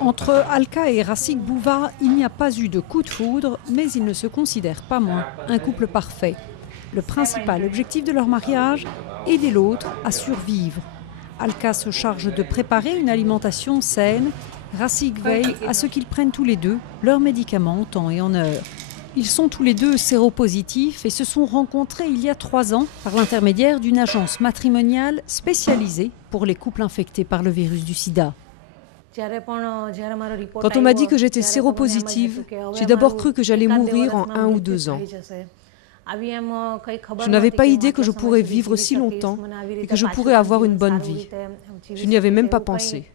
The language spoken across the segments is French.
Entre Alka et Racik Bouva, il n'y a pas eu de coup de foudre, mais ils ne se considèrent pas moins un couple parfait. Le principal objectif de leur mariage, aider l'autre à survivre. Alka se charge de préparer une alimentation saine. Racik veille à ce qu'ils prennent tous les deux leurs médicaments en temps et en heure. Ils sont tous les deux séropositifs et se sont rencontrés il y a 3 ans par l'intermédiaire d'une agence matrimoniale spécialisée pour les couples infectés par le virus du sida. Quand on m'a dit que j'étais séropositive, j'ai d'abord cru que j'allais mourir en 1 ou 2 ans. Je n'avais pas idée que je pourrais vivre si longtemps et que je pourrais avoir une bonne vie. Je n'y avais même pas pensé.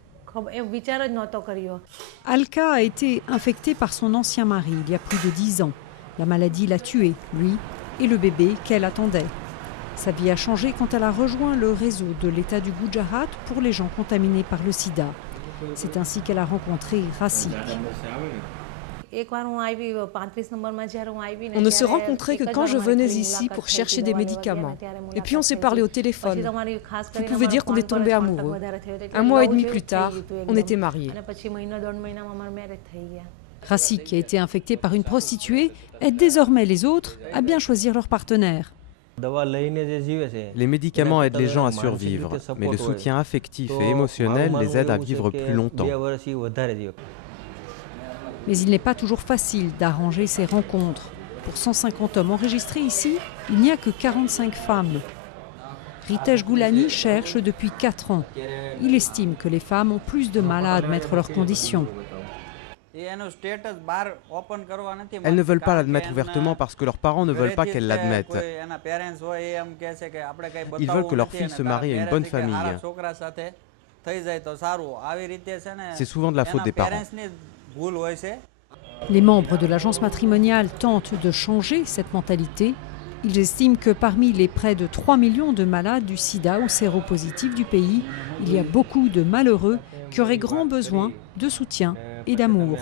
Alka a été infectée par son ancien mari il y a plus de 10 ans. La maladie l'a tué, lui, et le bébé qu'elle attendait. Sa vie a changé quand elle a rejoint le réseau de l'État du Gujarat pour les gens contaminés par le sida. C'est ainsi qu'elle a rencontré Racik. On ne se rencontrait que quand je venais ici pour chercher des médicaments. Et puis on s'est parlé au téléphone. Vous pouvez dire qu'on est tombés amoureux. 1 mois et demi plus tard, on était mariés. Racik, qui a été infecté par une prostituée, aide désormais les autres à bien choisir leur partenaire. Les médicaments aident les gens à survivre, mais le soutien affectif et émotionnel les aide à vivre plus longtemps. Mais il n'est pas toujours facile d'arranger ces rencontres. Pour 150 hommes enregistrés ici, il n'y a que 45 femmes. Ritesh Goulani cherche depuis 4 ans. Il estime que les femmes ont plus de mal à admettre leurs conditions. Elles ne veulent pas l'admettre ouvertement parce que leurs parents ne veulent pas qu'elles l'admettent. Ils veulent que leur fille se marie à une bonne famille. C'est souvent de la faute des parents. Les membres de l'agence matrimoniale tentent de changer cette mentalité. Ils estiment que parmi les près de 3 millions de malades du sida ou séropositifs du pays, il y a beaucoup de malheureux qui auraient grand besoin de soutien et d'amour.